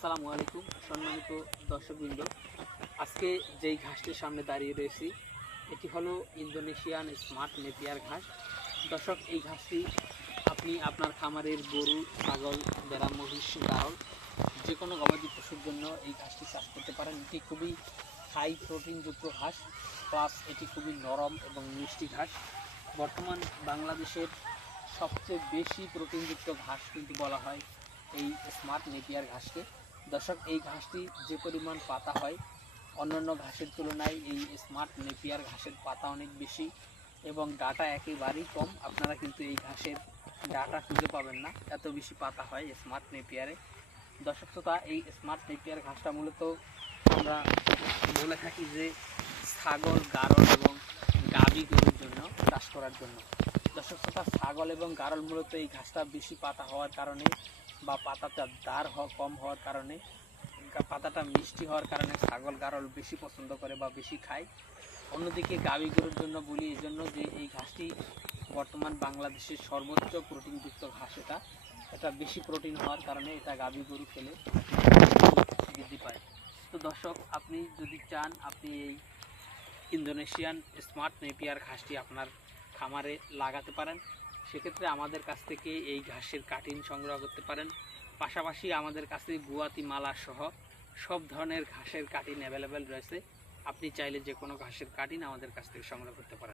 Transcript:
আসসালামু আলাইকুম, সম্মানিত দর্শকবৃন্দ। আজকে যেই ঘাসটির সামনে দাঁড়িয়ে রয়েছি, এটি হলো ইন্দোনেশিয়ান স্মার্ট নেপিয়ার ঘাস। দর্শক, এই ঘাসটি আপনি আপনার খামারের গরু, ছাগল বেড়া মহিষ, গারল যে কোনো গবাদি পশুর জন্য এই ঘাসটি চাষ করতে পারেন। এটি খুবই হাই প্রোটিনযুক্ত ঘাস প্লাস এটি খুবই নরম এবং মিষ্টি ঘাস। বর্তমান বাংলাদেশের সবচেয়ে বেশি প্রোটিনযুক্ত ঘাস কিন্তু বলা হয় এই স্মার্ট নেপিয়ার ঘাসকে। দর্শক, এই ঘাসটি যে পরিমাণ পাতা হয়, অন্যান্য ঘাসের তুলনায় এই স্মার্ট নেপিয়ার ঘাসের পাতা অনেক বেশি এবং ডাটা একেবারেই কম। আপনারা কিন্তু এই ঘাসের ডাটা খুঁজে পাবেন না, এত বেশি পাতা হয় স্মার্ট নেপিয়ারে। দর্শক শ্রোতা, এই স্মার্ট নেপিয়ার ঘাসটা মূলত আমরা বলে থাকি যে ছাগল, গারল এবং গাভী গরুর জন্য চাষ করার জন্য। শ্রোতা ছাগল এবং গারল মূলত এই ঘাসটা বেশি পাতা হওয়ার কারণে বা পাতাটা দার কম হওয়ার কারণে। পাতাটা মিষ্টি হওয়ার কারণে ছাগল গারল বেশি পছন্দ করে বা বেশি খায়। অন্যদিকে গাভী গরুর জন্য বলি এই জন্য যে এই ঘাসটি বর্তমান বাংলাদেশের সর্বোচ্চ প্রোটিনযুক্ত ঘাস এটা। এটা বেশি প্রোটিন হওয়ার কারণে এটা গাভী গরু খেলে বৃদ্ধি পায়। তো দর্শক, আপনি যদি চান, আপনি এই ইন্দোনেশিয়ান স্মার্ট নেপিয়ার ঘাসটি আপনার খামারে লাগাতে পারেন। সেক্ষেত্রে আমাদের কাছ থেকে এই ঘাসের কাটিন সংগ্রহ করতে পারেন। পাশাপাশি আমাদের কাছে গুয়াতি মালা সহ সব ধরনের ঘাসের কাটিন অ্যাভেলেবেল রয়েছে। আপনি চাইলে যে কোনো ঘাসের কাটিন আমাদের কাছ থেকে সংগ্রহ করতে পারেন।